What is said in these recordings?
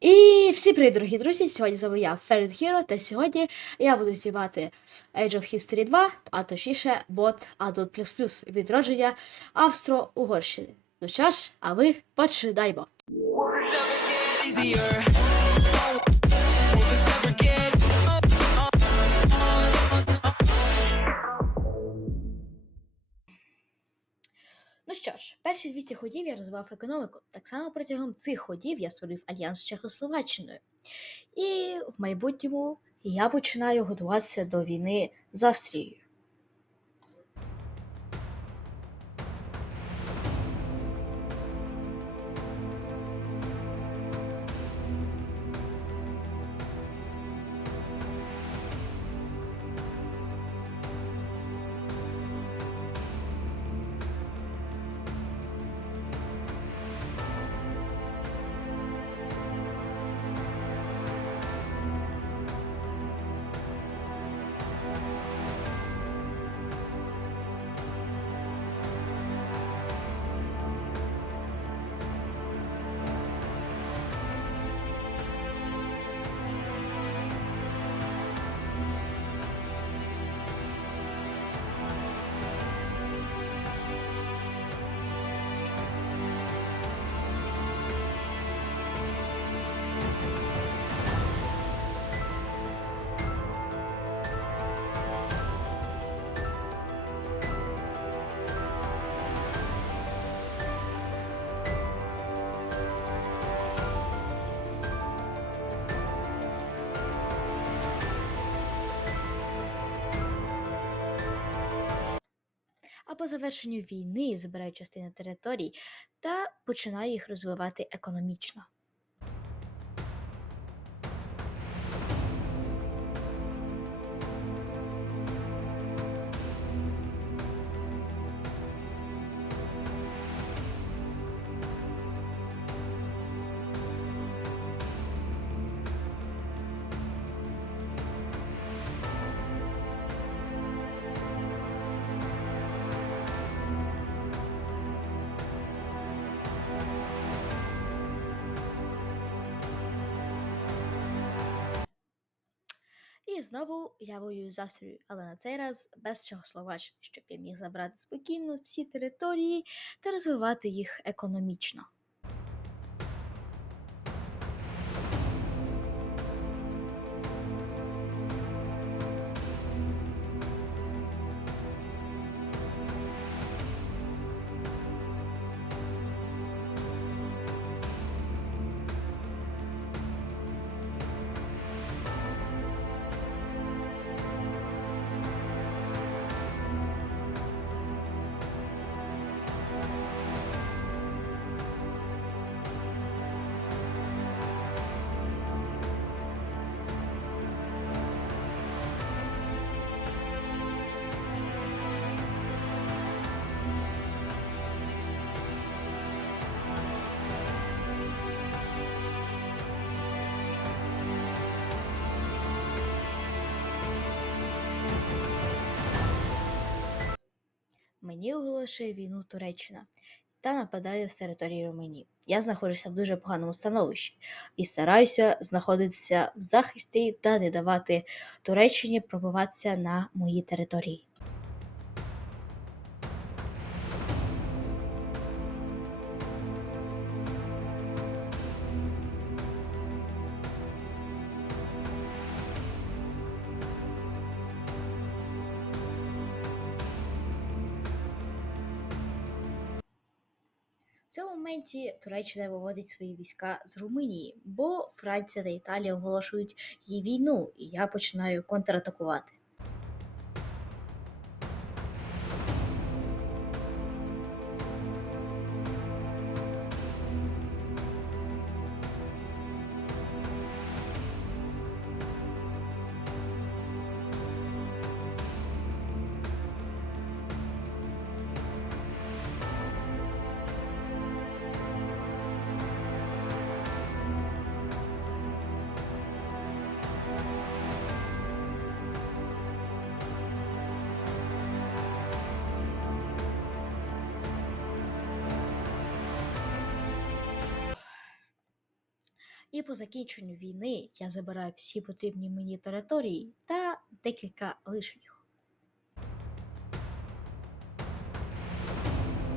І всі привіт, дорогі друзі! Сьогодні з вами я Ferret Hero, та сьогодні я буду знімати Age of History 2, а точніше бот Adult++ відродження Австро-Угорщини. Ну що ж, а ми починаємо. Що ж, перші 200 ходів я розвивав економіку. Так само протягом цих ходів я створив альянс з Чехословаччиною. І в майбутньому я починаю готуватися до війни з Австрією. По завершенню війни забирають частину територій та починаю їх розвивати економічно. Знову я воюю з Австрією, але на цей раз без Чехословаччини, щоб я міг забрати спокійно всі території та розвивати їх економічно. Мені оголошує війну Туреччина та нападає з території Румунії. Я знаходжуся в дуже поганому становищі і стараюся знаходитися в захисті та не давати Туреччині пробиватися на моїй території. Цьому моменті Туреччина виводить свої війська з Румунії, бо Франція та Італія оголошують їй війну, і я починаю контратакувати. По закінченню війни я забираю всі потрібні мені території та декілька лишніх.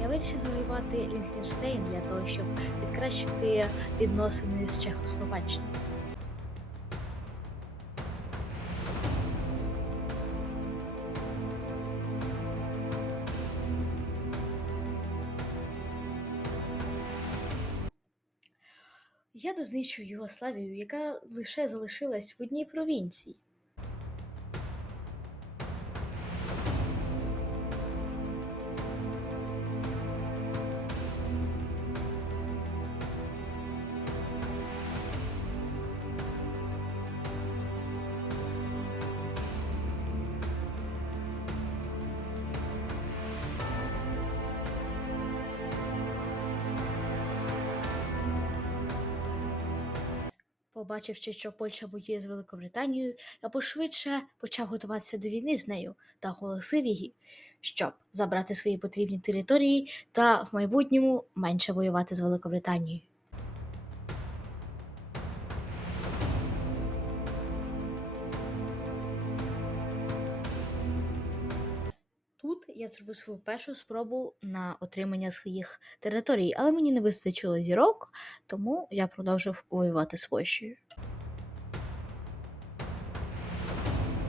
Я вирішив завоювати Ліхтенштейн для того, щоб підкращити відносини з Чехословаччиною. Я дознищую Югославію, яка лише залишилась в одній провінції. Побачивши, що Польща воює з Великобританією, я пошвидше почав готуватися до війни з нею та оголосив її, щоб забрати свої потрібні території та в майбутньому менше воювати з Великобританією. Тут я зробив свою першу спробу на отримання своїх територій, але мені не вистачило зірок, тому я продовжив воювати з Польщею.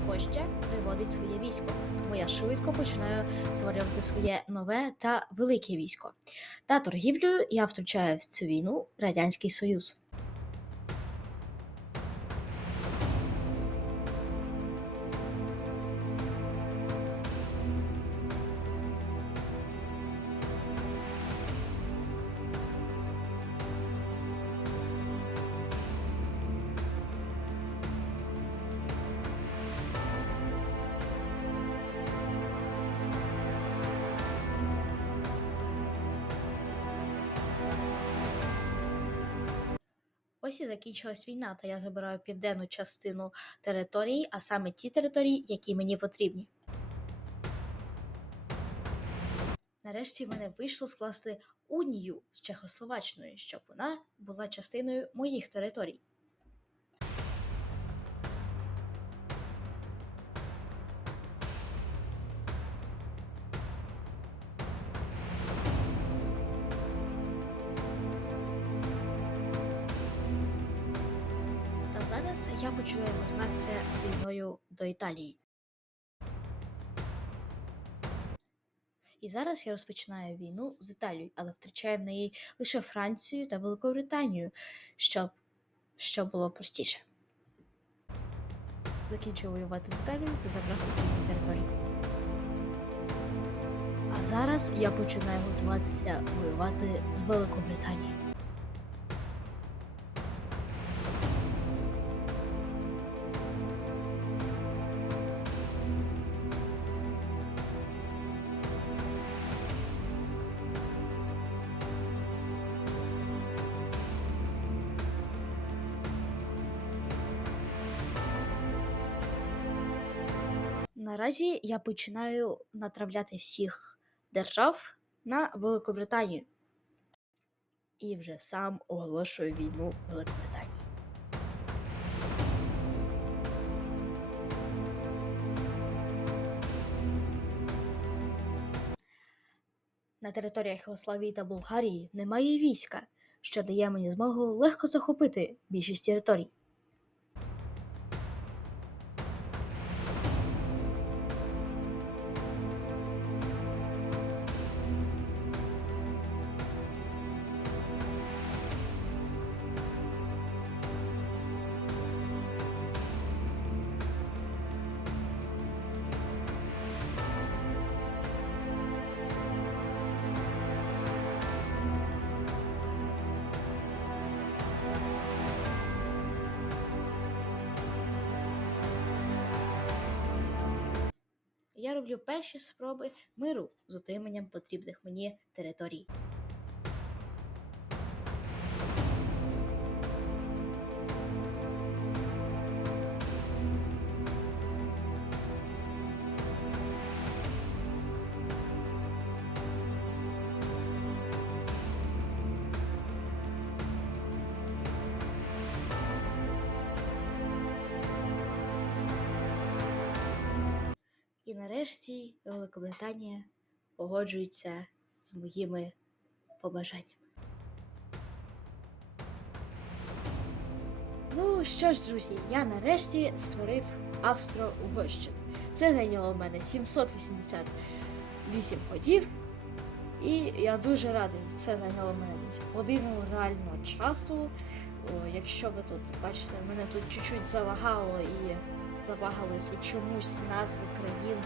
Польща приводить своє військо, тому я швидко починаю створювати своє нове та велике військо. Та торгівлею я втручаю в цю війну Радянський Союз. Ось закінчилась війна, та я забираю південну частину території, а саме ті території, які мені потрібні. Нарешті мене вийшло скласти унію з Чехословаччиною, щоб вона була частиною моїх територій. Зараз я починаю готуватися з війною до Італії. І зараз я розпочинаю війну з Італією, але втрачаю в неї лише Францію та Великобританію, щоб, щоб було простіше. Закінчую воювати з Італією та забрав потрібні території. А зараз я починаю готуватися воювати з Великобританією. Наразі я починаю натравляти всіх держав на Великобританію. І вже сам оголошую війну Великобританії. На територіях Югославії та Болгарії немає війська, що дає мені змогу легко захопити більшість територій. Я роблю перші спроби миру з отриманням потрібних мені територій. Нарешті Великобританія погоджується з моїми побажаннями. Ну що ж, друзі, я нарешті створив Австро-Угорщину. Це зайняло в мене 788 ходів. І я дуже радий, це зайняло мене десь годину реального часу. О, якщо ви тут бачите, мене тут чуть-чуть залагало і забагалося чомусь назви країн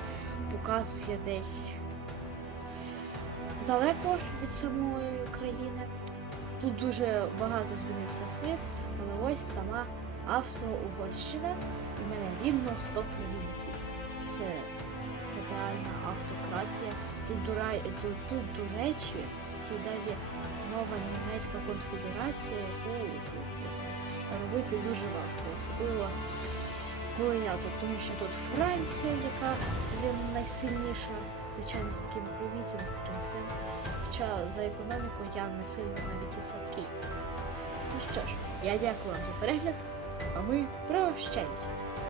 показує десь далеко від самої країни. Тут дуже багато змінився світ, але ось сама Австро-Угорщина, в мене рівно 100 провінцій. Це федеральна автократія. Тут, тут, тут, до речі, є навіть нова німецька конфедерація, яку робити дуже важко. Особливо коли тут, тому що тут Франція, яка блін, найсильніша, звичайно, з таким провідцем, з таким всім. Хоча за економіку я не сильно навіть і слабкий. Ну що ж, я дякую вам за перегляд, а ми прощаємося.